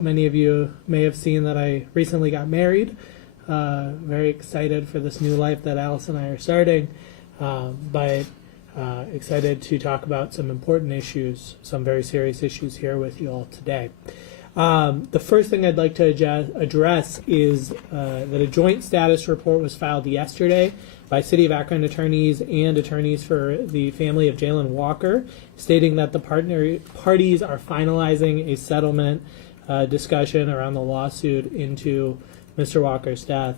Many of you may have seen that I recently got married. Very excited for this new life that Alice and I are starting, but excited to talk about some important issues, some very serious issues here with you all today. The first thing I'd like to address is that a joint status report was filed yesterday by City of Akron attorneys and attorneys for the family of Jalen Walker, stating that the parties are finalizing a settlement discussion around the lawsuit into Mr. Walker's death.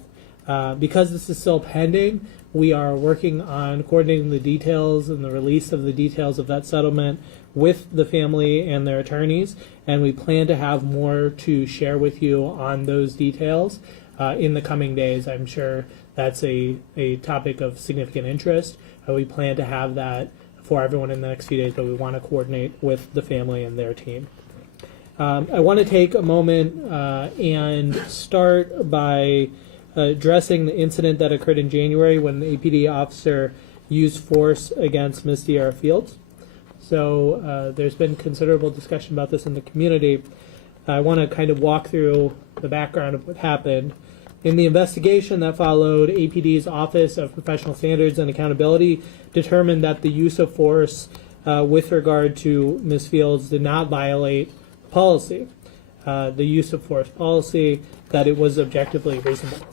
Because this is still pending, we are working on coordinating the details and the release of the details of that settlement with the family and their attorneys, and we plan to have more to share with you on those details in the coming days. I'm sure that's a topic of significant interest. We plan to have that for everyone in the next few days, but we want to coordinate with the family and their team. I want to take a moment and start by addressing the incident that occurred in January when the APD officer used force against Ms. De'Ara Fields. So there's been considerable discussion about this in the community. I want to kind of walk through the background of what happened. In the investigation that followed, APD's Office of Professional Standards and Accountability determined that the use of force with regard to Ms. Fields did not violate policy, the use of force policy, that it was objectively reasonable.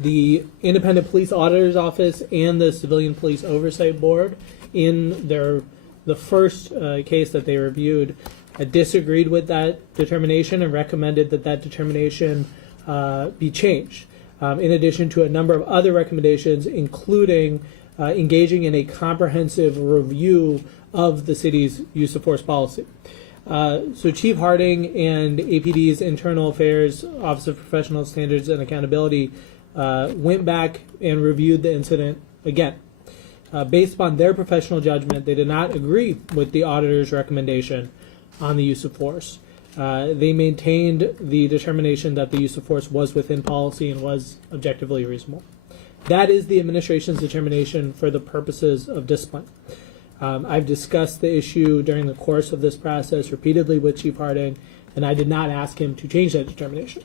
The Independent Police Auditor's Office and the Civilian Police Oversight Board, in the first case that they reviewed, disagreed with that determination and recommended that determination be changed, in addition to a number of other recommendations, including engaging in a comprehensive review of the city's use of force policy. So Chief Harding and APD's Internal Affairs Office of Professional Standards and Accountability went back and reviewed the incident again. Based upon their professional judgment, they did not agree with the auditor's recommendation on the use of force. They maintained the determination that the use of force was within policy and was objectively reasonable. That is the administration's determination for the purposes of discipline. I've discussed the issue during the course of this process repeatedly with Chief Harding, and I did not ask him to change that determination.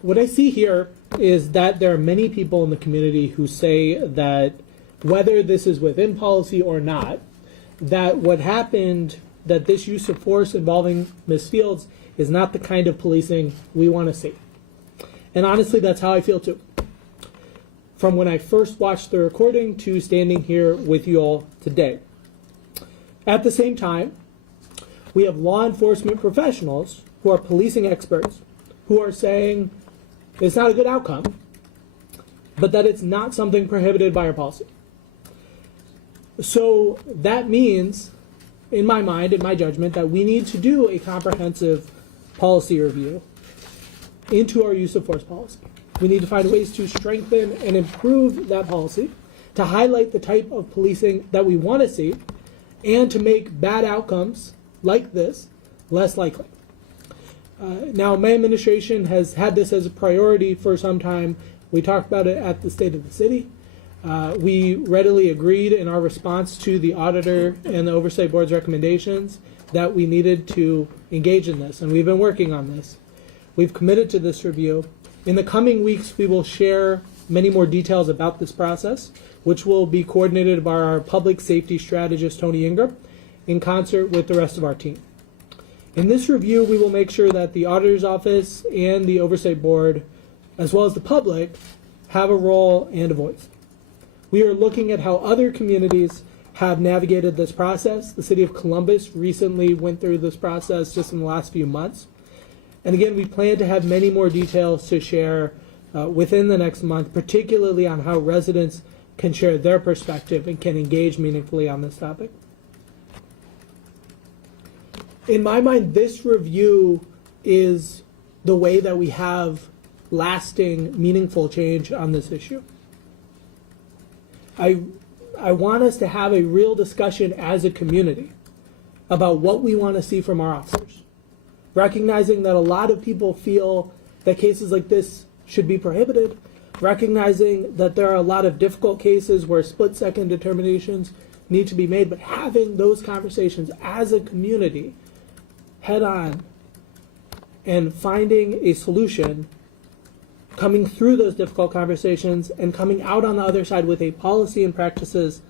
What I see here is that there are many people in the community who say that whether this is within policy or not, that what happened, that this use of force involving Ms. Fields is not the kind of policing we want to see. And honestly, that's how I feel too. From when I first watched the recording to standing here with you all today. At the same time, we have law enforcement professionals who are policing experts who are saying it's not a good outcome, but that it's not something prohibited by our policy. So that means, in my mind, in my judgment, that we need to do a comprehensive policy review into our use of force policy. We need to find ways to strengthen and improve that policy, to highlight the type of policing that we want to see, and to make bad outcomes like this less likely. Now, my administration has had this as a priority for some time. We talked about it at the State of the City. We readily agreed in our response to the auditor and the Oversight Board's recommendations that we needed to engage in this, and we've been working on this. We've committed to this review. In the coming weeks, we will share many more details about this process, which will be coordinated by our public safety strategist, Tony Ingram, in concert with the rest of our team. In this review, we will make sure that the Auditor's Office and the Oversight Board, as well as the public, have a role and a voice. We are looking at how other communities have navigated this process. The City of Columbus recently went through this process just in the last few months. And again, we plan to have many more details to share within the next month, particularly on how residents can share their perspective and can engage meaningfully on this topic. In my mind, this review is the way that we have lasting, meaningful change on this issue. I want us to have a real discussion as a community about what we want to see from our officers, recognizing that a lot of people feel that cases like this should be prohibited, recognizing that there are a lot of difficult cases where split-second determinations need to be made, but having those conversations as a community head on and finding a solution, coming through those difficult conversations and coming out on the other side with a policy and practices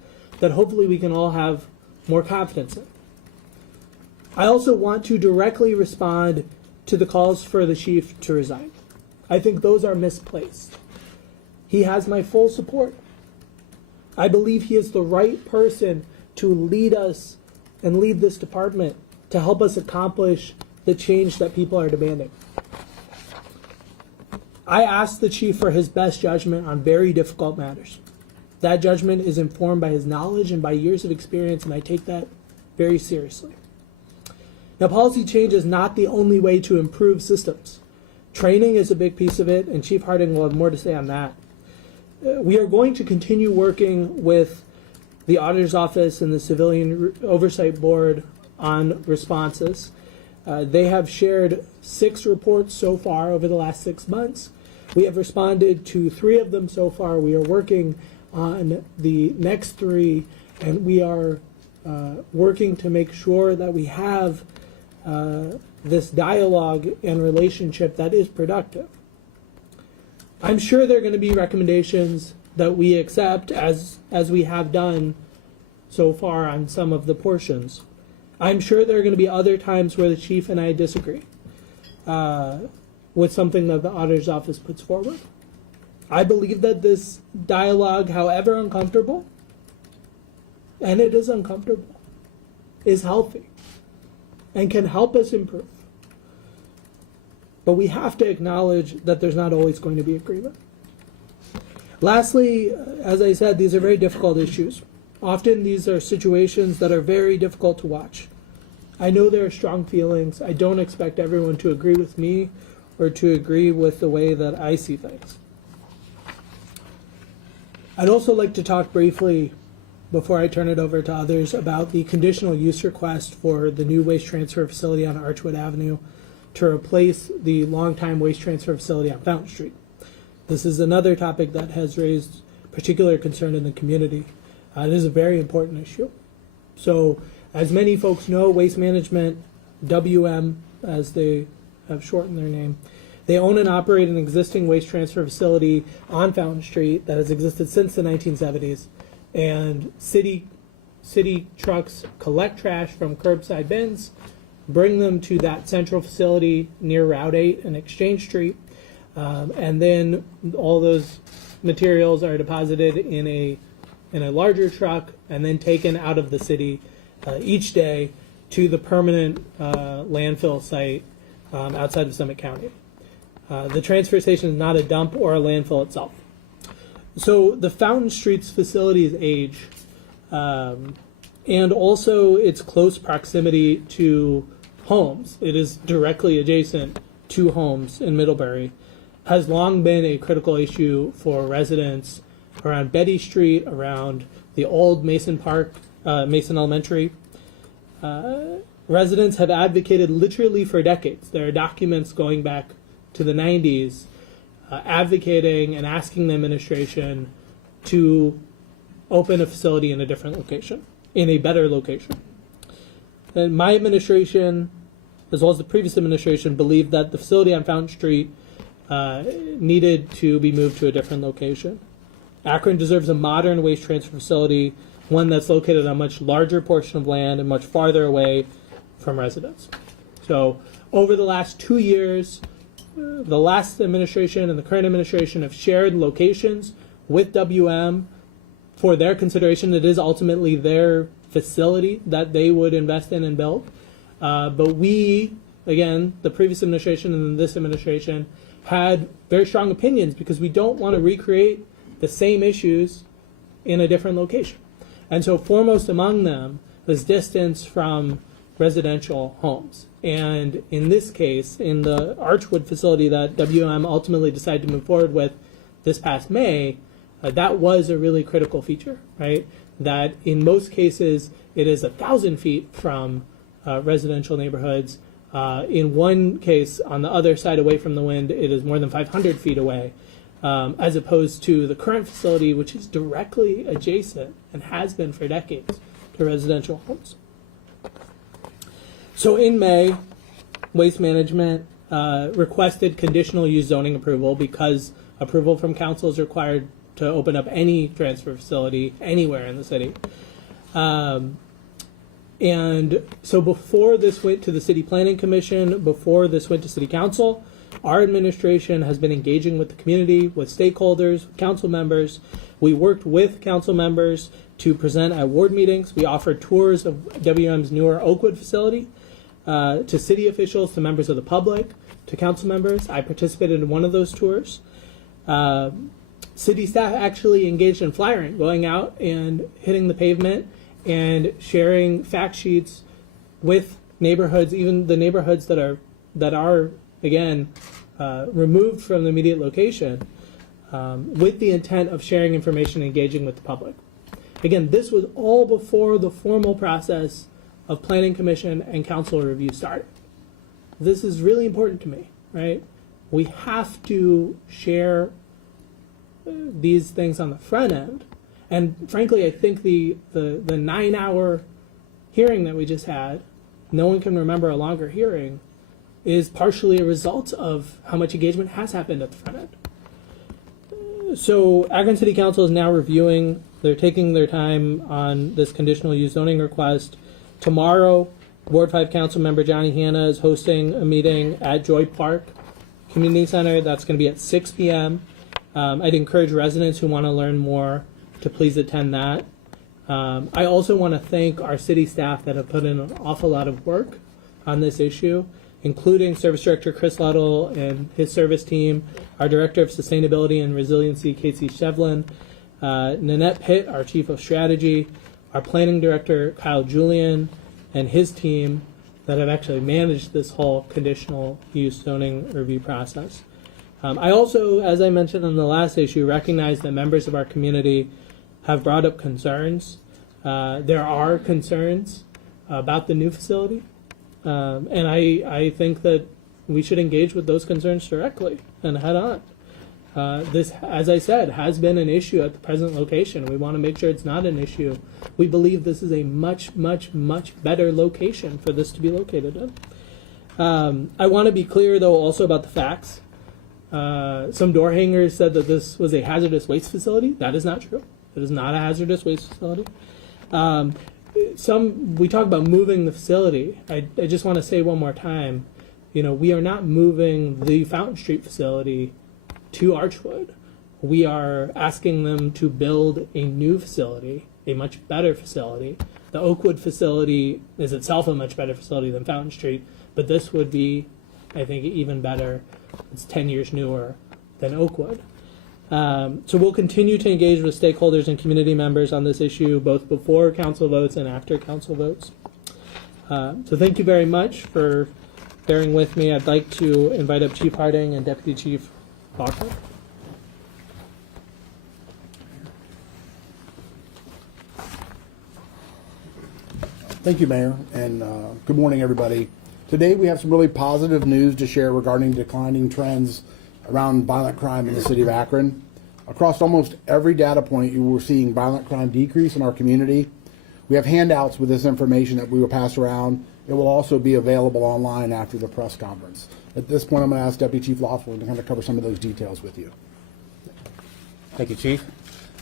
that hopefully we can all have more confidence in. I also want to directly respond to the calls for the chief to resign. I think those are misplaced. He has my full support. I believe he is the right person to lead us and lead this department to help us accomplish the change that people are demanding. I asked the chief for his best judgment on very difficult matters. That judgment is informed by his knowledge and by years of experience, and I take that very seriously. Now, policy change is not the only way to improve systems. Training is a big piece of it, and Chief Harding will have more to say on that. We are going to continue working with the Auditor's Office and the Civilian Oversight Board on responses. They have shared 6 reports so far over the last 6 months. We have responded to 3 of them so far. We are working on the next 3, and we are working to make sure that we have this dialogue and relationship that is productive. I'm sure there are going to be recommendations that we accept, as we have done so far on some of the portions. I'm sure there are going to be other times where the chief and I disagree with something that the auditor's office puts forward. I believe that this dialogue, however uncomfortable, and it is uncomfortable, is healthy and can help us improve. But we have to acknowledge that there's not always going to be agreement. Lastly, as I said, these are very difficult issues. Often these are situations that are very difficult to watch. I know there are strong feelings. I don't expect everyone to agree with me or to agree with the way that I see things. I'd also like to talk briefly, before I turn it over to others, about the conditional use request for the new waste transfer facility on Archwood Avenue to replace the longtime waste transfer facility on Fountain Street. This is another topic that has raised particular concern in the community. It is a very important issue. So, as many folks know, Waste Management, WM, as they have shortened their name, they own and operate an existing waste transfer facility on Fountain Street that has existed since the 1970s. And city trucks collect trash from curbside bins, bring them to that central facility near Route 8 and Exchange Street, and then all those materials are deposited in a larger truck and then taken out of the city each day to the permanent landfill site outside of Summit County. The transfer station is not a dump or a landfill itself. So the Fountain Street's facility's age and also its close proximity to homes, it is directly adjacent to homes in Middlebury, has long been a critical issue for residents around Betty Street, around the old Mason Elementary. Residents have advocated literally for decades. There are documents going back to the 90s advocating and asking the administration to open a facility in a different location, in a better location. And my administration, as well as the previous administration, believed that the facility on Fountain Street needed to be moved to a different location. Akron deserves a modern waste transfer facility, one that's located on a much larger portion of land and much farther away from residents. So over the last 2 years, the last administration and the current administration have shared locations with WM for their consideration. It is ultimately their facility that they would invest in and build. But we, again, the previous administration and this administration, had very strong opinions because we don't want to recreate the same issues in a different location. And so foremost among them was distance from residential homes. And in this case, in the Archwood facility that WM ultimately decided to move forward with this past May, that was a really critical feature, right? That in most cases, it is 1,000 feet from residential neighborhoods. In one case, on the other side away from the wind, it is more than 500 feet away, as opposed to the current facility, which is directly adjacent and has been for decades to residential homes. So in May, Waste Management requested conditional use zoning approval because approval from council is required to open up any transfer facility anywhere in the city. And so before this went to the City Planning Commission, before this went to City Council, our administration has been engaging with the community, with stakeholders, with council members. We worked with council members to present at ward meetings. We offered tours of WM's newer Oakwood facility to city officials, to members of the public, to council members. I participated in one of those tours. City staff actually engaged in flyering, going out and hitting the pavement and sharing fact sheets with neighborhoods, even the neighborhoods that are again removed from the immediate location, with the intent of sharing information, engaging with the public. Again, this was all before the formal process of Planning Commission and Council review started. This is really important to me, right? We have to share these things on the front end. And frankly, I think the 9-hour hearing that we just had, no one can remember a longer hearing, is partially a result of how much engagement has happened at the front end. So Akron City Council is now reviewing. They're taking their time on this conditional use zoning request. Tomorrow, Ward 5 Council Member Johnny Hanna is hosting a meeting at Joy Park Community Center. That's going to be at 6 p.m. I'd encourage residents who want to learn more to please attend that. I also want to thank our city staff that have put in an awful lot of work on this issue, including Service Director Chris Luddle and his service team, our Director of Sustainability and Resiliency, Casey Shevlin, Nanette Pitt, our Chief of Strategy, our Planning Director, Kyle Julian, and his team that have actually managed this whole conditional use zoning review process. I also, as I mentioned in the last issue, recognize that members of our community have brought up concerns. There are concerns about the new facility, and I think that we should engage with those concerns directly and head on. This, as I said, has been an issue at the present location. We want to make sure it's not an issue. We believe this is a much, much, much better location for this to be located in. I want to be clear, though, also about the facts. Some door hangers said that this was a hazardous waste facility. That is not true. It is not a hazardous waste facility. We talk about moving the facility. I just want to say one more time, we are not moving the Fountain Street facility to Archwood. We are asking them to build a new facility, a much better facility. The Oakwood facility is itself a much better facility than Fountain Street, but this would be, I think, even better. It's 10 years newer than Oakwood. So we'll continue to engage with stakeholders and community members on this issue, both before council votes and after council votes. So thank you very much for bearing with me. I'd like to invite up Chief Harding and Deputy Chief Walker. Thank you, Mayor, and good morning, everybody. Today we have some really positive news to share regarding declining trends around violent crime in the city of Akron. Across almost every data point, you were seeing violent crime decrease in our community. We have handouts with this information that we will pass around. It will also be available online after the press conference. At this point, I'm going to ask Deputy Chief Laughlin to kind of cover some of those details with you. Thank you, Chief.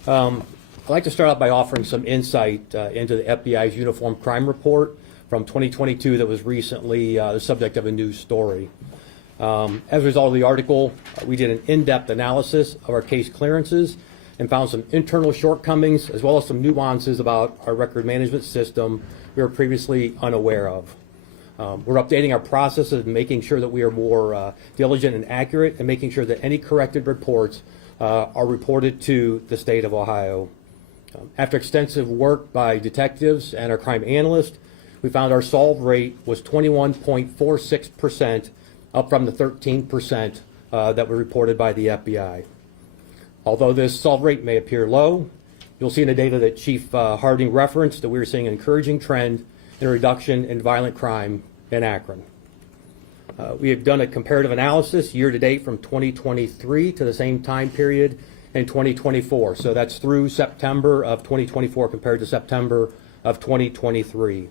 I'd like to start out by offering some insight into the FBI's Uniform Crime Report from 2022 that was recently the subject of a news story. As a result of the article, we did an in-depth analysis of our case clearances and found some internal shortcomings as well as some nuances about our record management system we were previously unaware of. We're updating our processes and making sure that we are more diligent and accurate, and making sure that any corrected reports are reported to the state of Ohio. After extensive work by detectives and our crime analyst, we found our solve rate was 21.46%, up from the 13% that were reported by the FBI. Although this solve rate may appear low, you'll see in the data that Chief Harding referenced that we were seeing an encouraging trend in a reduction in violent crime in Akron. We have done a comparative analysis year to date from 2023 to the same time period in 2024. So that's through September of 2024 compared to September of 2023.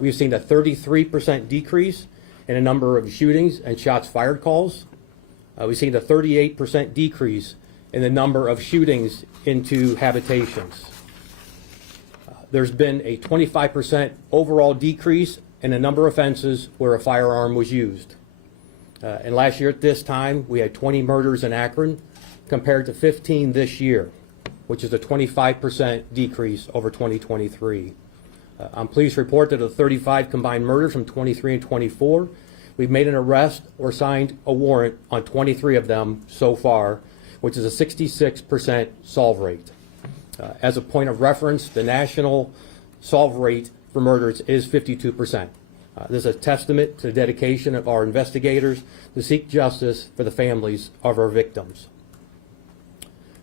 We've seen a 33% decrease in the number of shootings and shots fired calls. We've seen a 38% decrease in the number of shootings into habitations. There's been a 25% overall decrease in the number of offenses where a firearm was used. And last year at this time, we had 20 murders in Akron compared to 15 this year, which is a 25% decrease over 2023. I'm pleased to report that of the 35 combined murders from 23 and 24, we've made an arrest or signed a warrant on 23 of them so far, which is a 66% solve rate. As a point of reference, the national solve rate for murders is 52%. This is a testament to the dedication of our investigators to seek justice for the families of our victims.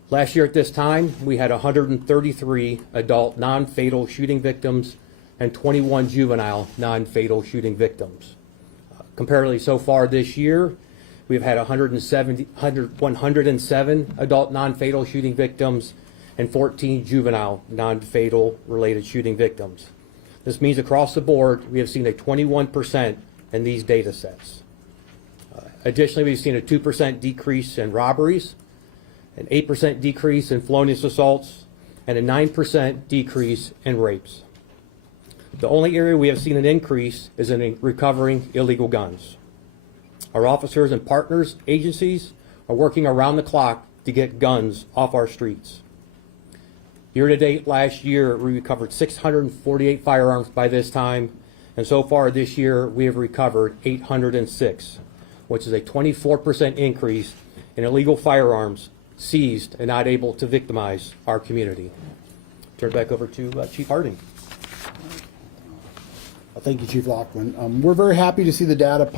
Last year at this time, we had 133 adult non-fatal shooting victims and 21 juvenile non-fatal shooting victims. Comparatively, so far this year, we've had 107 adult non-fatal shooting victims and 14 juvenile non-fatal related shooting victims. This means across the board, we have seen a 21% in these data sets. Additionally, we've seen a 2% decrease in robberies, an 8% decrease in felonious assaults, and a 9% decrease in rapes. The only area we have seen an increase is in recovering illegal guns. Our officers and partners agencies are working around the clock to get guns off our streets. Year to date last year, we recovered 648 firearms by this time, and so far this year we have recovered 806, which is a 24% increase in illegal firearms seized and not able to victimize our community. Turn it back over to Chief Harding. Thank you, Chief Lockman. We're very happy to see the data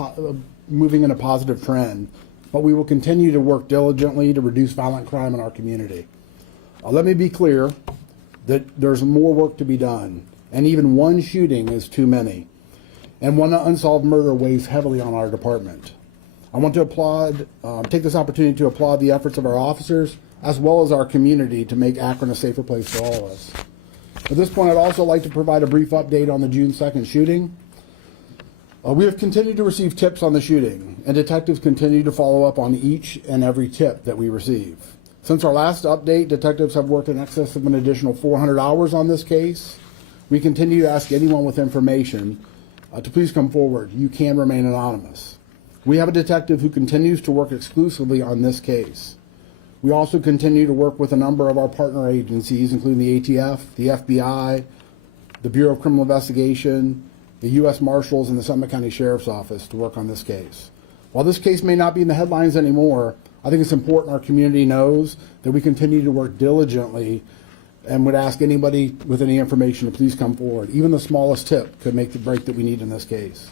moving in a positive trend, but we will continue to work diligently to reduce violent crime in our community. Let me be clear that there's more work to be done, and even one shooting is too many, and one unsolved murder weighs heavily on our department. I want to take this opportunity to applaud the efforts of our officers as well as our community to make Akron a safer place for all of us. At this point, I'd also like to provide a brief update on the June 2nd shooting. We have continued to receive tips on the shooting, and detectives continue to follow up on each and every tip that we receive. Since our last update, detectives have worked in excess of an additional 400 hours on this case. We continue to ask anyone with information to please come forward. You can remain anonymous. We have a detective who continues to work exclusively on this case. We also continue to work with a number of our partner agencies, including the ATF, the FBI, the Bureau of Criminal Investigation, the U.S. Marshals, and the Summit County Sheriff's Office to work on this case. While this case may not be in the headlines anymore, I think it's important our community knows that we continue to work diligently and would ask anybody with any information to please come forward. Even the smallest tip could make the break that we need in this case.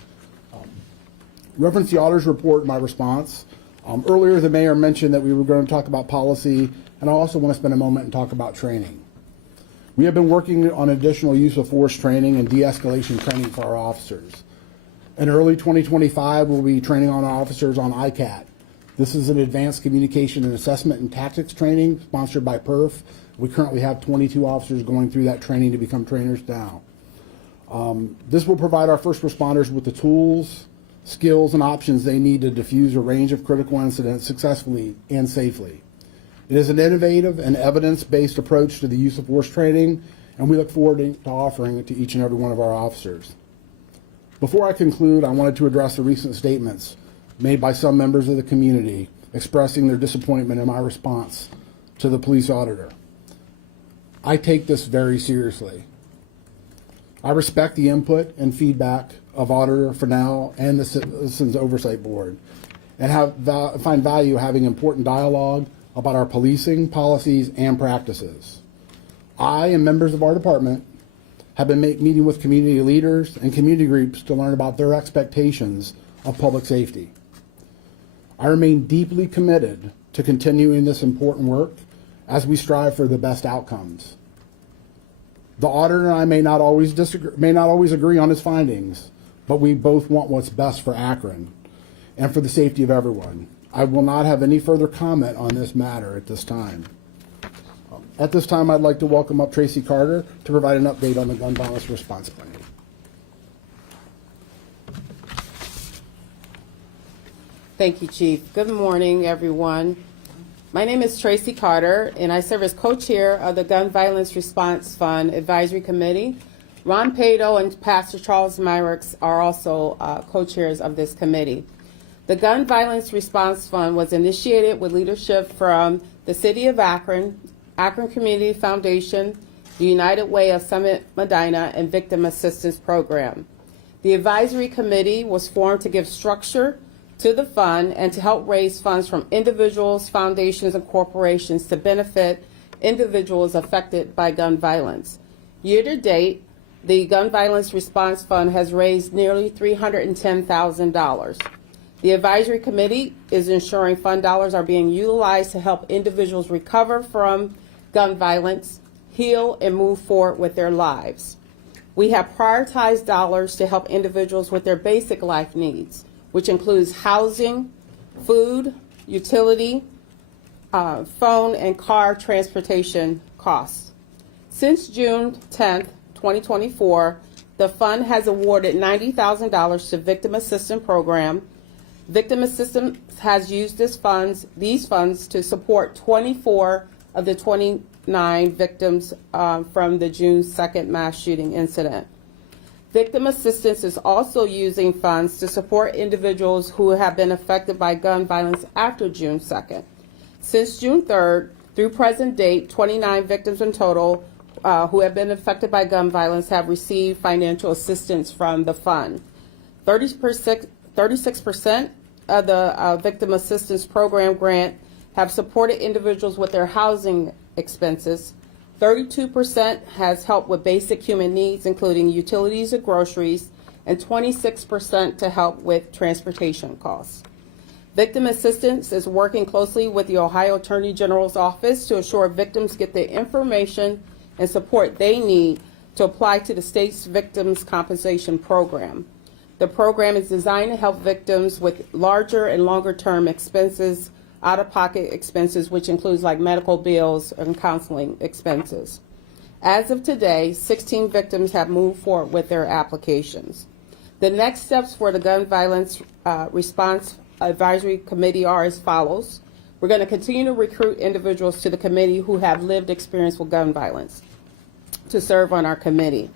Reference the auditor's report in my response. Earlier, the mayor mentioned that we were going to talk about policy, and I also want to spend a moment and talk about training. We have been working on additional use of force training and de-escalation training for our officers. In early 2025, we'll be training on our officers on ICAT. This is an advanced communication and assessment and tactics training sponsored by PERF. We currently have 22 officers going through that training to become trainers now. This will provide our first responders with the tools, skills, and options they need to defuse a range of critical incidents successfully and safely. It is an innovative and evidence-based approach to the use of force training, and we look forward to offering it to each and every one of our officers. Before I conclude, I wanted to address the recent statements made by some members of the community expressing their disappointment in my response to the police auditor. I take this very seriously. I respect the input and feedback of Auditor Fennell and the Citizens Oversight Board, and find value having important dialogue about our policing policies and practices. I and members of our department have been meeting with community leaders and community groups to learn about their expectations of public safety. I remain deeply committed to continuing this important work as we strive for the best outcomes. The auditor and I may not always agree on his findings, but we both want what's best for Akron and for the safety of everyone. I will not have any further comment on this matter at this time. At this time, I'd like to welcome up Tracy Carter to provide an update on the gun violence response plan. Thank you, Chief. Good morning, everyone. My name is Tracy Carter, and I serve as co-chair of the Gun Violence Response Fund Advisory Committee. Ron Pato and Pastor Charles Myrick are also co-chairs of this committee. The Gun Violence Response Fund was initiated with leadership from the City of Akron, Akron Community Foundation, the United Way of Summit Medina, and Victim Assistance Program. The advisory committee was formed to give structure to the fund and to help raise funds from individuals, foundations, and corporations to benefit individuals affected by gun violence. Year to date, the Gun Violence Response Fund has raised nearly $310,000. The advisory committee is ensuring fund dollars are being utilized to help individuals recover from gun violence, heal, and move forward with their lives. We have prioritized dollars to help individuals with their basic life needs, which includes housing, food, utility, phone, and car transportation costs. Since June 10th, 2024, the fund has awarded $90,000 to Victim Assistance Program. Victim Assistance has used these funds to support 24 of the 29 victims from the June 2nd mass shooting incident. Victim Assistance is also using funds to support individuals who have been affected by gun violence after June 2nd. Since June 3rd, through present date, 29 victims in total who have been affected by gun violence have received financial assistance from the fund. 36% of the Victim Assistance Program grant have supported individuals with their housing expenses. 32% has helped with basic human needs, including utilities and groceries, and 26% to help with transportation costs. Victim Assistance is working closely with the Ohio Attorney General's office to ensure victims get the information and support they need to apply to the state's Victims Compensation Program. The program is designed to help victims with larger and longer term expenses, out-of-pocket expenses, which includes like medical bills and counseling expenses. As of today, 16 victims have moved forward with their applications. The next steps for the Gun Violence Response Advisory Committee are as follows. We're going to continue to recruit individuals to the committee who have lived experience with gun violence to serve on our committee.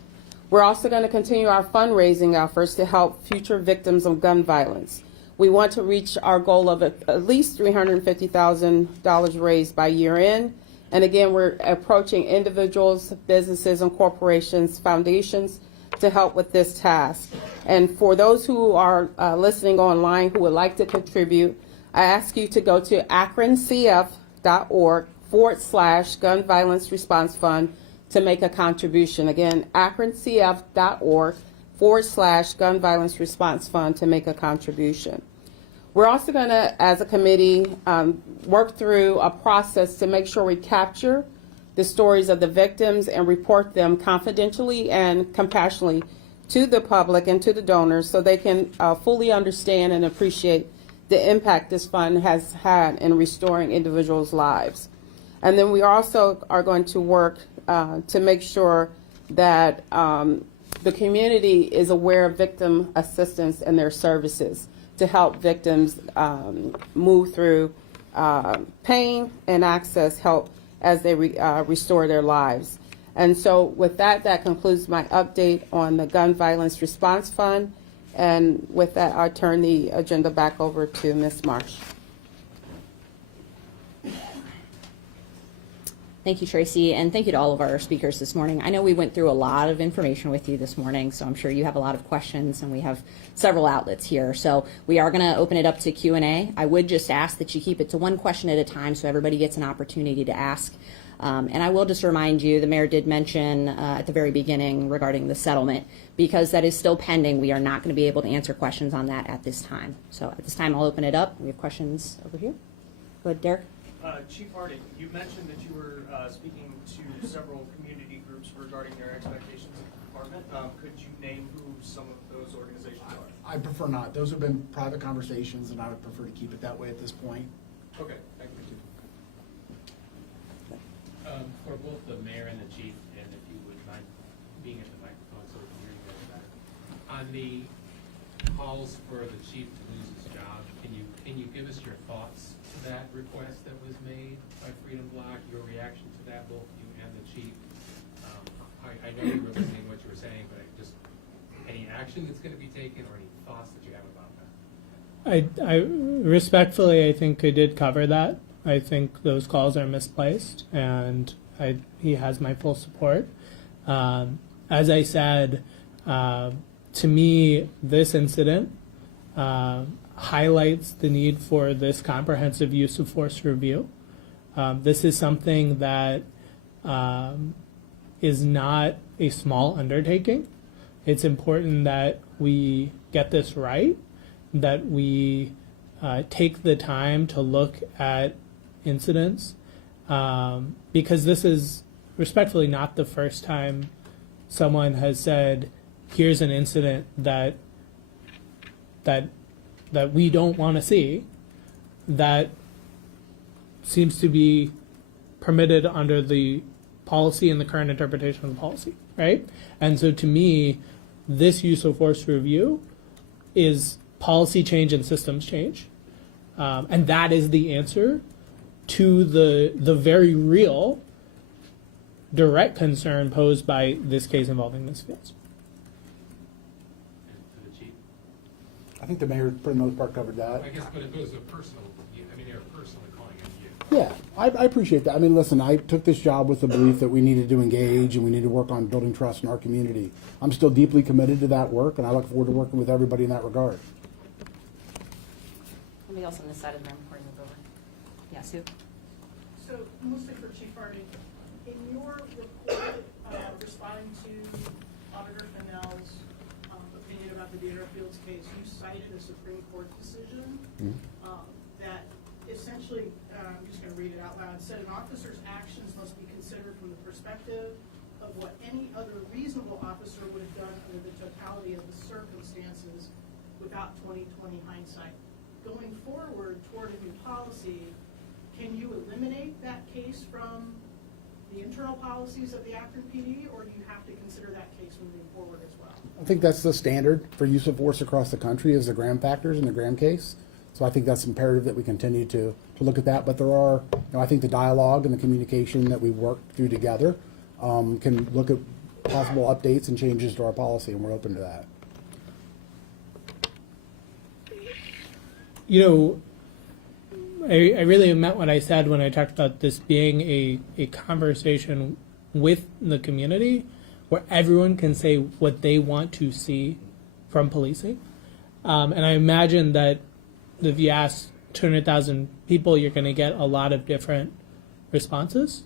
We're also going to continue our fundraising efforts to help future victims of gun violence. We want to reach our goal of at least $350,000 raised by year end. And again, we're approaching individuals, businesses, and corporations, foundations to help with this task. And for those who are listening online who would like to contribute, I ask you to go to akroncf.org/Gun Violence Response Fund to make a contribution. Again, akroncf.org/Gun Violence Response Fund to make a contribution. We're also going to, as a committee, work through a process to make sure we capture the stories of the victims and report them confidentially and compassionately to the public and to the donors so they can fully understand and appreciate the impact this fund has had in restoring individuals' lives. And then we also are going to work to make sure that the community is aware of victim assistance and their services to help victims move through pain and access help as they restore their lives. And so with that, that concludes my update on the Gun Violence Response Fund. And with that, I'll turn the agenda back over to Ms. Marsh. Thank you, Tracy, and thank you to all of our speakers this morning. I know we went through a lot of information with you this morning, so I'm sure you have a lot of questions, and we have several outlets here. So we are going to open it up to Q&A. I would just ask that you keep it to one question at a time so everybody gets an opportunity to ask. And I will just remind you, the mayor did mention at the very beginning regarding the settlement, because that is still pending. We are not going to be able to answer questions on that at this time. So at this time, I'll open it up. We have questions over here. Go ahead, Derek. Chief Harding, you mentioned that you were speaking to several community groups regarding their expectations of the department. Could you name who some of those organizations are? I prefer not. Those have been private conversations, and I would prefer to keep it that way at this point. Okay, thank you. For both the mayor and the chief, and if you would mind being at the microphone so we can hear you guys better. On the calls for the chief to lose his job, can you give us your thoughts to that request that was made by Freedom Block, your reaction to that, both you and the chief? I know you were listening to what you were saying, but just any action that's going to be taken or any thoughts that you have about that? I respectfully, I think I did cover that. I think those calls are misplaced, and he has my full support. As I said, to me, this incident highlights the need for this comprehensive use of force review. This is something that is not a small undertaking. It's important that we get this right, that we take the time to look at incidents, because this is respectfully not the first time someone has said, here's an incident that we don't want to see, that seems to be permitted under the policy and the current interpretation of the policy, right? And so to me, this use of force review is policy change and systems change. And that is the answer to the very real direct concern posed by this case involving Ms. Fields. And to the chief? I think the mayor, for the most part, covered that. I guess, but if it was a personal, I mean, they were personally calling it you. Yeah, I appreciate that. I mean, listen, I took this job with the belief that we needed to engage and we need to work on building trust in our community. I'm still deeply committed to that work, and I look forward to working with everybody in that regard. Somebody else on this side of the room before you move over. Yeah, Sue? So mostly for Chief Harding, in your report responding to Auditor Fennell's opinion about the Deidre Fields case, you cited a Supreme Court decision that essentially, I'm just going to read it out loud, said an officer's actions must be considered from the perspective of what any other reasonable officer would have done under the totality of the circumstances without 20/20 hindsight. Going forward toward a new policy, can you eliminate that case from the internal policies of the Akron PD, or do you have to consider that case moving forward as well? I think that's the standard for use of force across the country is the Graham factors in the Graham case. So I think that's imperative that we continue to look at that. But there are, I think the dialogue and the communication that we work through together can look at possible updates and changes to our policy, and we're open to that. You know, I really meant what I said when I talked about this being a conversation with the community where everyone can say what they want to see from policing. And I imagine that if you ask 200,000 people, you're going to get a lot of different responses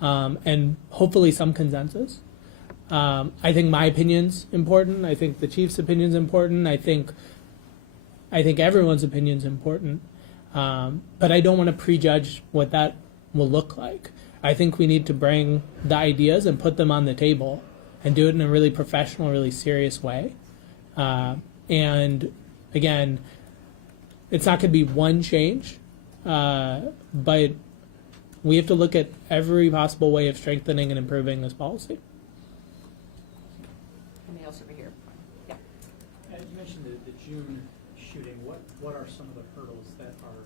and hopefully some consensus. I think my opinion's important. I think the chief's opinion's important. I think everyone's opinion's important. But I don't want to prejudge what that will look like. I think we need to bring the ideas and put them on the table and do it in a really professional, really serious way. And again, it's not going to be one change, but we have to look at every possible way of strengthening and improving this policy. Somebody else over here. Yeah. You mentioned the June shooting. What are some of the hurdles that are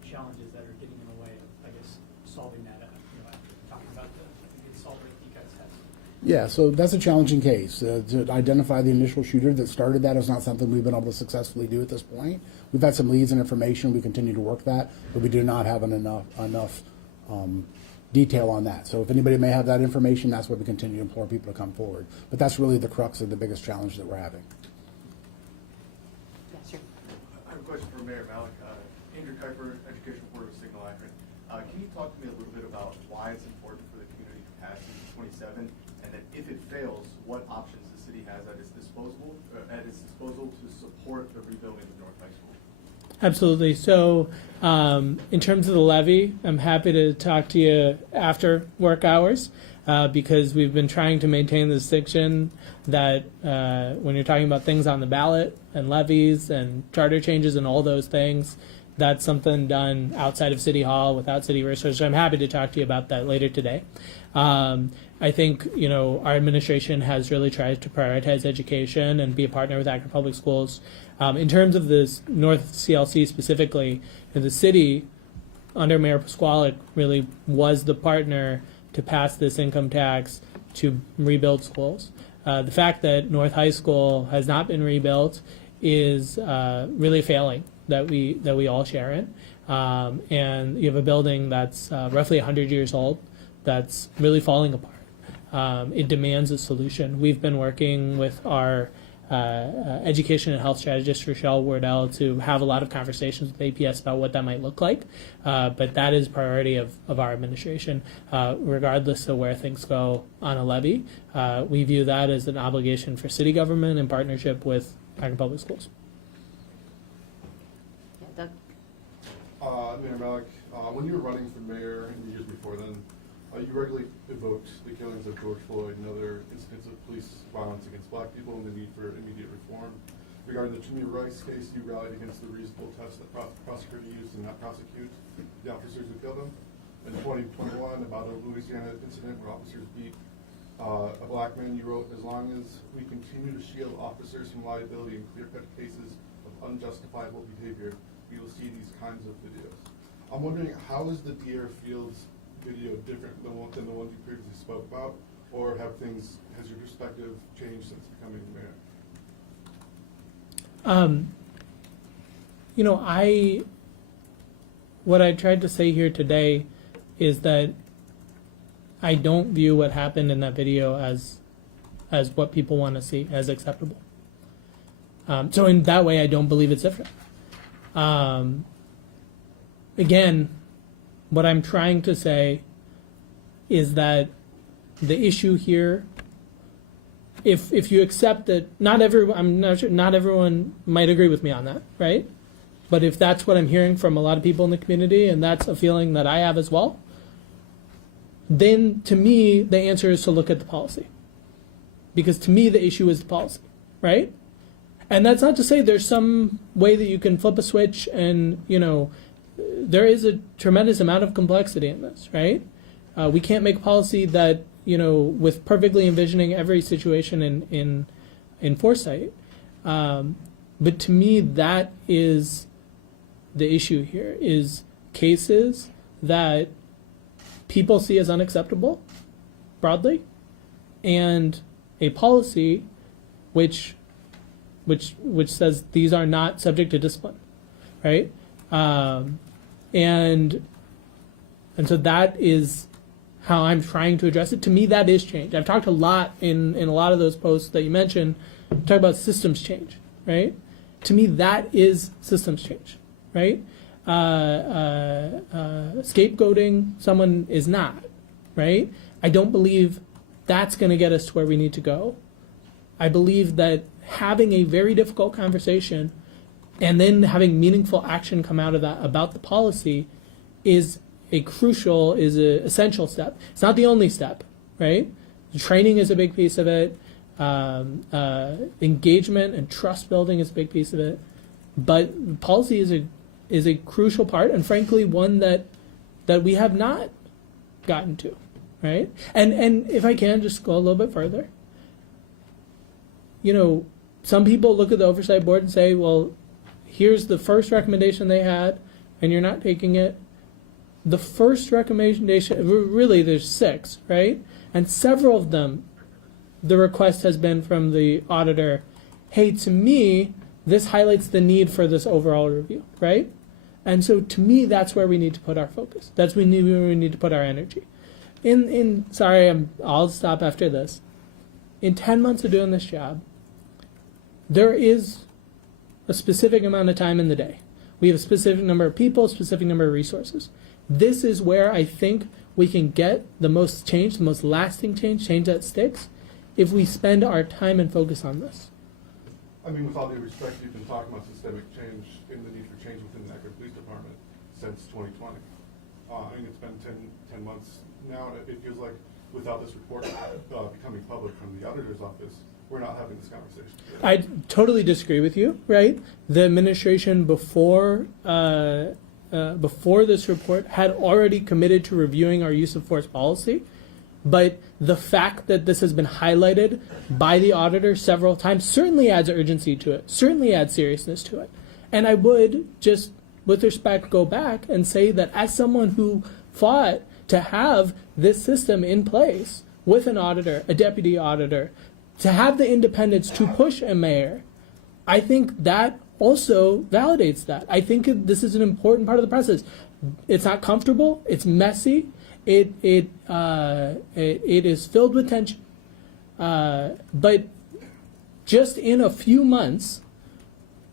the challenges that are getting in the way of, I guess, solving that? Talking about the assault rate you guys have. Yeah, so that's a challenging case. To identify the initial shooter that started that is not something we've been able to successfully do at this point. We've had some leads and information. We continue to work that, but we do not have enough detail on that. So if anybody may have that information, that's where we continue to implore people to come forward. But that's really the crux of the biggest challenge that we're having. Yeah, sure. I have a question for Mayor Malik. Andrew Kuiper, Education Board of Signal Akron. Can you talk to me a little bit about why it's important for the community capacity 27, and that if it fails, what options the city has at its disposal to support the rebuilding of North High School? Absolutely. So in terms of the levy, I'm happy to talk to you after work hours because we've been trying to maintain the distinction that when you're talking about things on the ballot and levies and charter changes and all those things, that's something done outside of City Hall without city resources. I'm happy to talk to you about that later today. I think, our administration has really tried to prioritize education and be a partner with Akron Public Schools. In terms of this North CLC specifically, the city under Mayor Pasquale really was the partner to pass this income tax to rebuild schools. The fact that North High School has not been rebuilt is really a failing that we all share in. And you have a building that's roughly 100 years old that's really falling apart. It demands a solution. We've been working with our education and health strategist, Rochelle Wardell, to have a lot of conversations with APS about what that might look like. But that is priority of our administration, regardless of where things go on a levy. We view that as an obligation for city government in partnership with Akron Public Schools. Doug? Mayor Malik, when you were running for mayor in the years before then, you regularly evoked the killings of George Floyd and other incidents of police violence against black people and the need for immediate reform. Regarding the Tamir Rice case, you rallied against the reasonable test that prosecutor used to not prosecute the officers who killed him. In 2021, about a Louisiana incident where officers beat a black man, you wrote, "As long as we continue to shield officers from liability in clear-cut cases of unjustifiable behavior, we will see these kinds of videos." I'm wondering, how is the Deerfields video different than the ones you previously spoke about, or has your perspective changed since becoming mayor? What I tried to say here today is that I don't view what happened in that video as what people want to see as acceptable. So in that way, I don't believe it's different. Again, what I'm trying to say is that the issue here, if you accept that I'm not sure not everyone might agree with me on that, right? But if that's what I'm hearing from a lot of people in the community, and that's a feeling that I have as well, then to me the answer is to look at the policy, because to me the issue is the policy, right? And that's not to say there's some way that you can flip a switch and there is a tremendous amount of complexity in this, right? We can't make policy that, with perfectly envisioning every situation in foresight. But to me, that is the issue here, is cases that people see as unacceptable, broadly, and a policy which says these are not subject to discipline, right? And so that is how I'm trying to address it. To me, that is change. I've talked a lot in a lot of those posts that you mentioned, talk about systems change, right? To me, that is systems change, right? Scapegoating someone is not, right? I don't believe that's going to get us to where we need to go. I believe that having a very difficult conversation and then having meaningful action come out of that about the policy is an essential step. It's not the only step, right? Training is a big piece of it. Engagement and trust building is a big piece of it. But policy is a crucial part, and frankly, one that we have not gotten to, right? And if I can just go a little bit further, some people look at the oversight board and say, well, here's the first recommendation they had, and you're not taking it. The first recommendation, really there's 6, right? And several of them, the request has been from the auditor, hey, to me, this highlights the need for this overall review, right? And so to me, that's where we need to put our focus. That's where we need to put our energy. I'll stop after this. In 10 months of doing this job, there is a specific amount of time in the day. We have a specific number of people, a specific number of resources. This is where I think we can get the most change, the most lasting change that sticks, if we spend our time and focus on this. I mean, with all due respect, you've been talking about systemic change and the need for change within the Akron Police Department since 2020. It's been 10 months now, and it feels like without this report becoming public from the auditor's office, we're not having this conversation. I totally disagree with you, right? The administration before this report had already committed to reviewing our use of force policy, but the fact that this has been highlighted by the auditor several times certainly adds urgency to it, certainly adds seriousness to it. And I would just, with respect, go back and say that as someone who fought to have this system in place with an auditor, a deputy auditor, to have the independence to push a mayor, I think that also validates that. I think this is an important part of the process. It's not comfortable. It's messy. It is filled with tension. But just in a few months,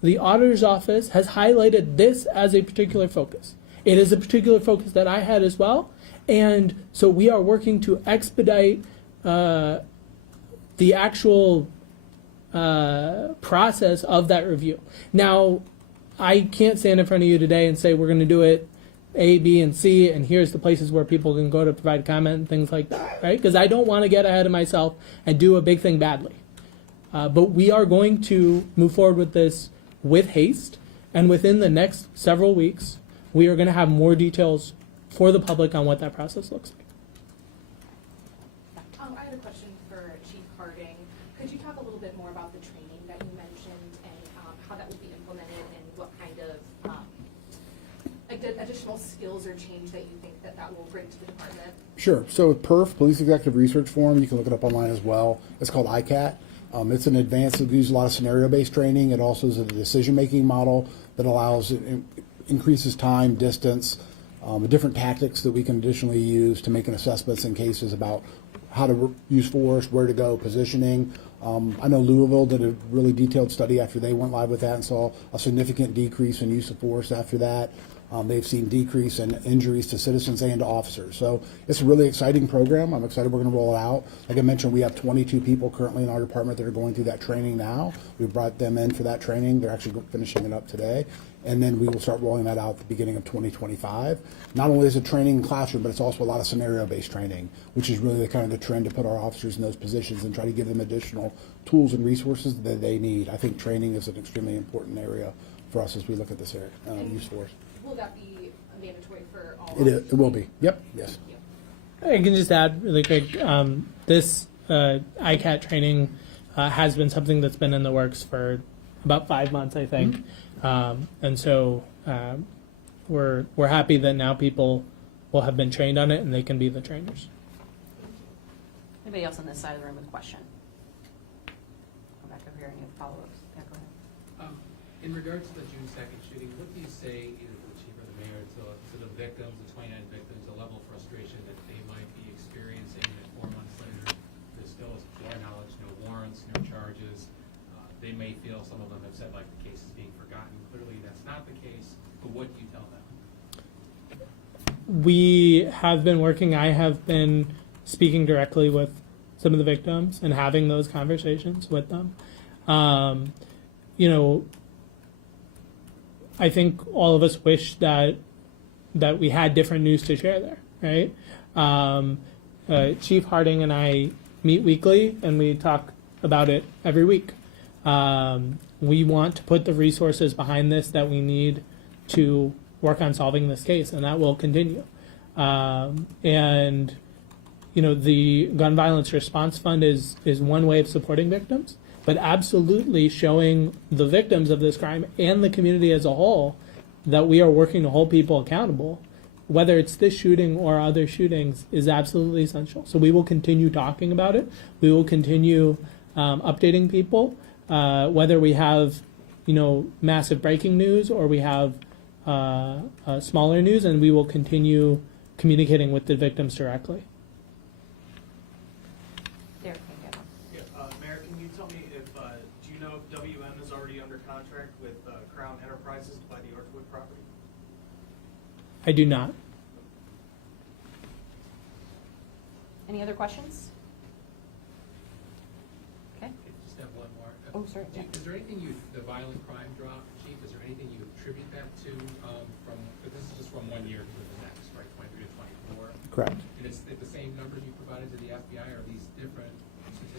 the auditor's office has highlighted this as a particular focus. It is a particular focus that I had as well. And so we are working to expedite the actual process of that review. Now, I can't stand in front of you today and say we're going to do it A, B, and C, and here's the places where people can go to provide comment and things like that, right? Because I don't want to get ahead of myself and do a big thing badly. But we are going to move forward with this with haste, and within the next several weeks, we are going to have more details for the public on what that process looks like. I had a question for Chief Harding. Could you talk a little bit more about the training that you mentioned and how that will be implemented and what kind of additional skills or change that you think that will bring to the department? Sure. So PERF, Police Executive Research Forum, you can look it up online as well. It's called ICAT. It's an advanced, it uses a lot of scenario-based training. It also is a decision-making model that allows, increases time, distance, different tactics that we can additionally use to make an assessments in cases about how to use force, where to go, positioning. I know Louisville did a really detailed study after they went live with that and saw a significant decrease in use of force after that. They've seen decrease in injuries to citizens and to officers. So it's a really exciting program. I'm excited we're going to roll it out. Like I mentioned, we have 22 people currently in our department that are going through that training now. We brought them in for that training. They're actually finishing it up today. And then we will start rolling that out at the beginning of 2025. Not only is it training in classroom, but it's also a lot of scenario-based training, which is really the kind of the trend to put our officers in those positions and try to give them additional tools and resources that they need. I think training is an extremely important area for us as we look at this area, use force. Will that be mandatory for all? It is. It will be. Yep. Yes. I can just add really quick, this ICAT training has been something that's been in the works for about 5 months, I think. And so we're happy that now people will have been trained on it and they can be the trainers. Anybody else on this side of the room with a question? Go back over here. Any follow-ups? Yeah, go ahead. In regards to the June 2nd shooting, what do you say, either to the chief or the mayor, to the victims, the 29 victims, the level of frustration that they might be experiencing that 4 months later, there's still, to our knowledge, no warrants, no charges. They may feel, some of them have said, like, the case is being forgotten. Clearly, that's not the case. But what do you tell them? We have been working, I have been speaking directly with some of the victims and having those conversations with them. You know, I think all of us wish that we had different news to share there, right? Chief Harding and I meet weekly, and we talk about it every week. We want to put the resources behind this that we need to work on solving this case, and that will continue. And you know, the Gun Violence Response Fund is one way of supporting victims, but absolutely showing the victims of this crime and the community as a whole that we are working to hold people accountable, whether it's this shooting or other shootings, is absolutely essential. So we will continue talking about it. We will continue updating people, whether we have, you know, massive breaking news or we have smaller news, and we will continue communicating with the victims directly. Mayor, can you tell me if, do you know if WM is already under contract with Crown Enterprises to buy the Archwood property? I do not. Any other questions? Okay. Just have one more. Oh, sorry. Chief, is there anything the violent crime drop, Chief, is there anything you attribute that to from, but this is just from 1 year to the next, right, 23 to 24? Correct. And it's the same numbers you provided to the FBI, or are these different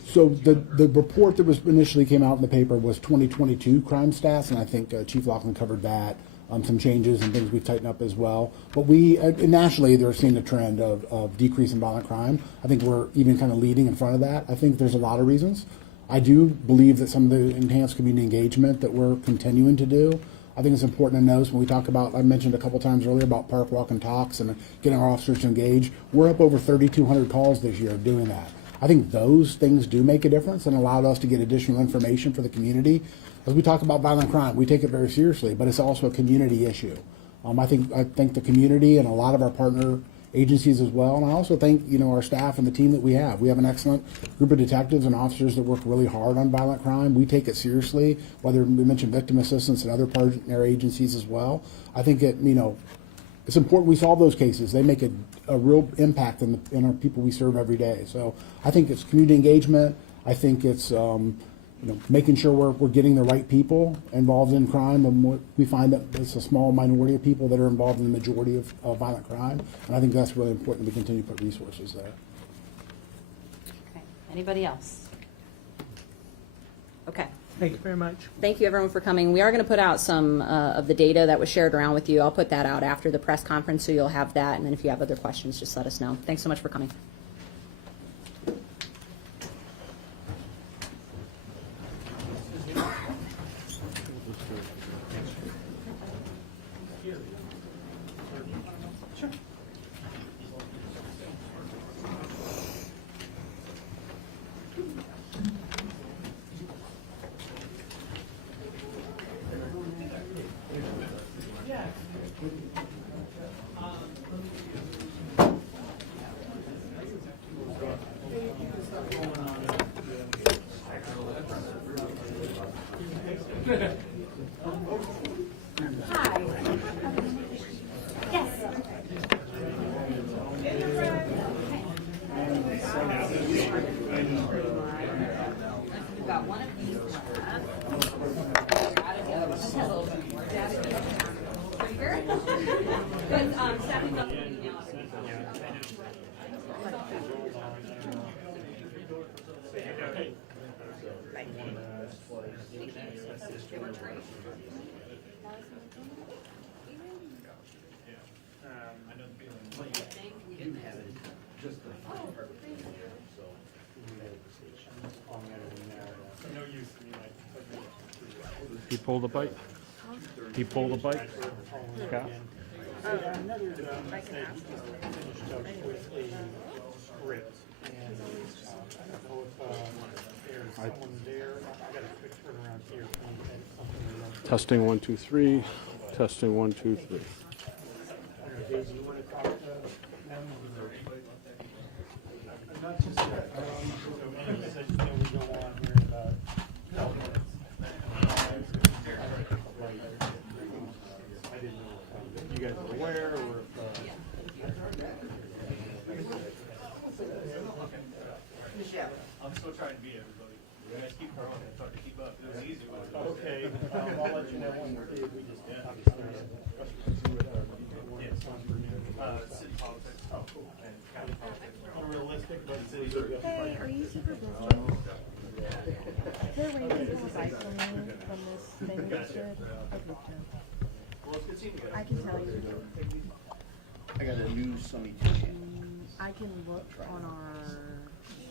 So the report that was initially came out in the paper was 2022 crime stats, and I think Chief Laughlin covered that. Some changes and things we've tightened up as well. But we nationally, they're seeing a trend of decrease in violent crime. I think we're even kind of leading in front of that. I think there's a lot of reasons. I do believe that some of the enhanced community engagement that we're continuing to do, I think it's important to note when we talk about, I mentioned a couple times earlier about park walk and talks and getting our officers to engage. We're up over 3,200 calls this year doing that. I think those things do make a difference and allowed us to get additional information for the community. As we talk about violent crime, we take it very seriously, but it's also a community issue. I think the community and a lot of our partner agencies as well, and I also thank our staff and the team that we have. We have an excellent group of detectives and officers that work really hard on violent crime. We take it seriously. Whether we mention victim assistance and other partner agencies as well, I think it's important we solve those cases. They make a real impact in our people we serve every day. So I think it's community engagement. I think it's making sure we're getting the right people involved in crime. And we find that it's a small minority of people that are involved in the majority of violent crime. And I think that's really important to continue to put resources there. Okay. Anybody else? Okay. Thank you very much. Thank you, everyone, for coming. We are going to put out some of the data that was shared around with you. I'll put that out after the press conference, so you'll have that. And then if you have other questions, just let us know. Thanks so much for coming. He pulled the bike. He pulled the bike. Scott. Testing 1 2 3. Testing 1 2 3. You guys are aware, or I'm still trying to beat everybody. You guys keep growing. It's hard to keep up. It was easy. Okay, I'll let you know when we just obviously city politics. Oh, cool. And county politics. Unrealistic, but city. Hey, are you super busy? Is there a way you can pull a bike from me from this thing we just did? Okay, Joe. Well, it's good seeing you guys. I can tell you. I got a new Sony ticket. I can look on our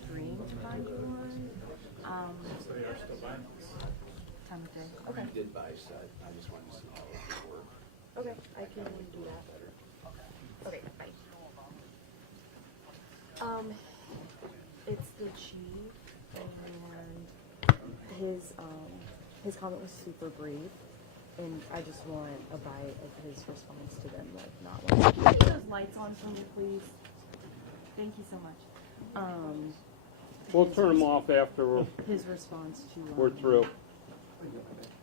stream to find one. So they are still buying. Time of day. Okay. I did buy a set. I just wanted to see how it would work. Okay, I can do that. Okay, bye. It's the chief, and his comment was super brief, and I just want a bite of his response to them, like not like, can you get those lights on for me, please? Thank you so much. We'll turn them off after His response to we're through.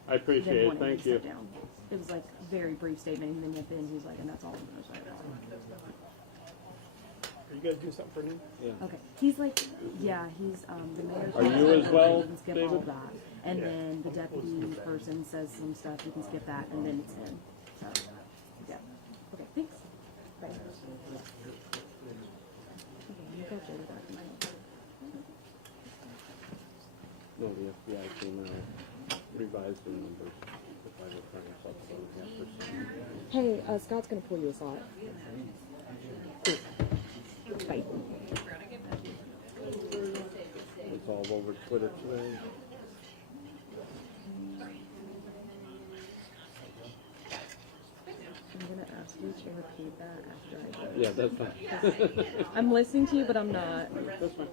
I them appreciate it. wanting Thank to you. sit down. It was like a very brief statement, and then at the end he's like, and that's all I'm gonna say. Are you guys doing something for me? Yeah. Okay, he's like, yeah, he's, the mayor. Are you as well, You can skip all David? that, and then the deputy person says some stuff, you can skip that, and then it's him, so, yeah. Okay, thanks. Bye. Okay, you got David back in my- No, the FBI came out, revised the numbers. The violent crime's up 1.5%. Hey, Scott's gonna pull you aside. Bye. It's all over Twitter today. I'm gonna ask you to repeat that after I go. Yeah, that's fine. I'm listening to you, but I'm not. That's fine.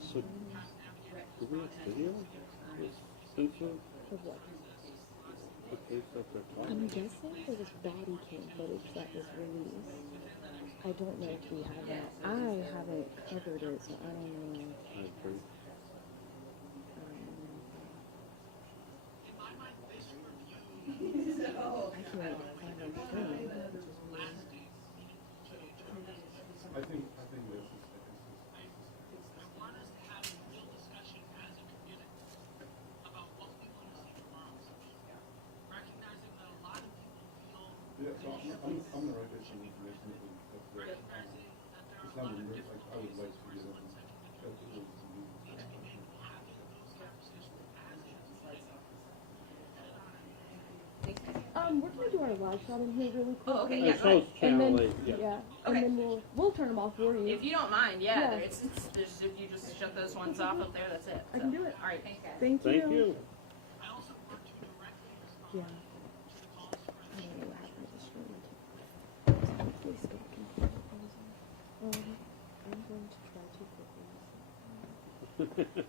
So, do we have video? Info? Of what? The case that they're talking I'm about? guessing there was body cam footage that was released. I don't know if we have that. I haven't covered it, so I don't know. I agree. I can't find my phone, which is weird. I think this is. Yeah, so I'm gonna write this some information. That's great. It's not even, like, I would like to get them. We're gonna do our live shot in here really quick. Oh, okay, It yeah, go shows ahead. channel 8, yeah, yeah. and Okay. then we'll turn them off for you. If you don't mind, yeah, Yeah. it's there's, if you just shut those ones off up there, that's it. I can do it. All right, thanks, guys. Thank you. Thank you. Yeah. I don't know what happened to the stream. Hopefully Scott can put it on. I'm going to try to put these.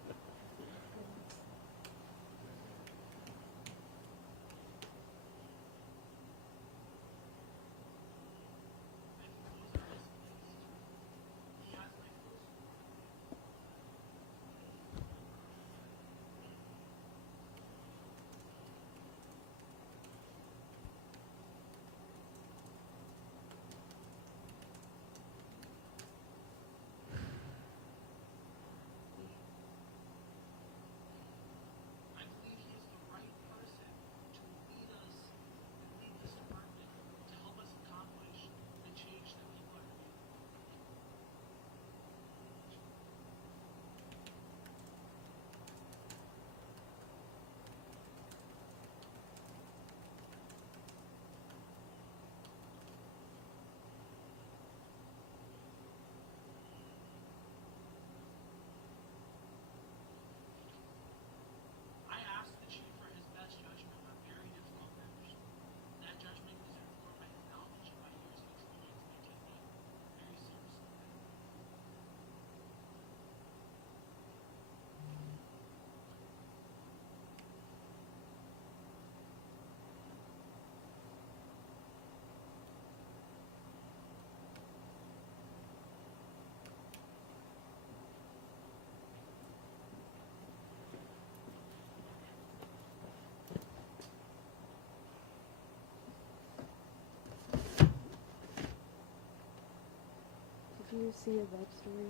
Did you see a web story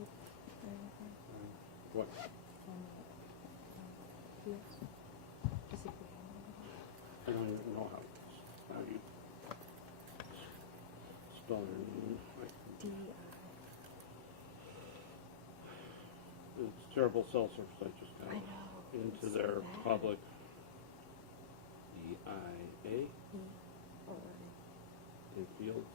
or anything? What? Yes. Just if we I don't even know how you spell your name. D-I. It's terrible cell service. I just got I know. into It's their so bad. public DIA in fields.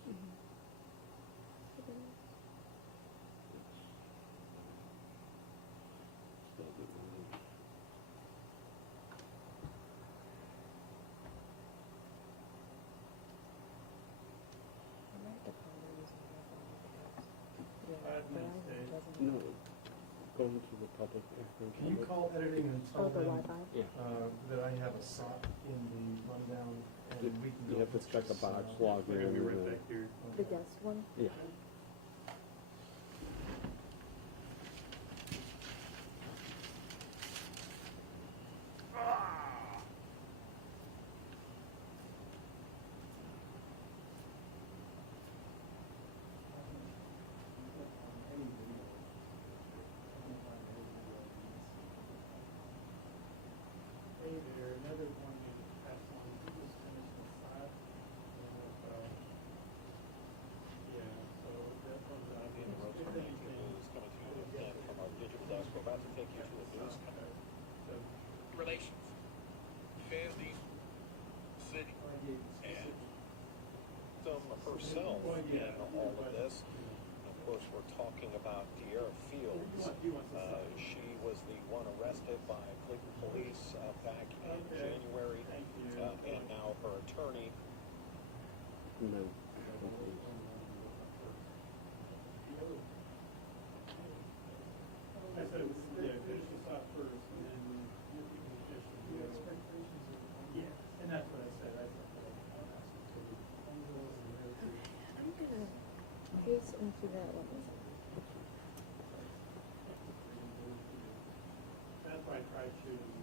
No, going to the public. Can you call editing and tell Oh, the them Wi-Fi? Yeah. that I have a SOP in the rundown and we can You go have to check a box, log in. We're gonna be right back here. The guest one? Yeah. Hey there, another one you pass on, we just finished the side. Yeah, so that one's out. If anything, Coming to you again from our digital desk. We're about to take you to a news relations. Family, city, and some herself in all of this. Of course, we're talking about De'Ara Fields. She was the one arrested by Cleveland police back in January, and now her attorney. No. I said, yeah, finish the side first and then you can finish the expectations of. Yeah, and that's what I said, I said. I'm gonna paste into that one. That's why I tried to.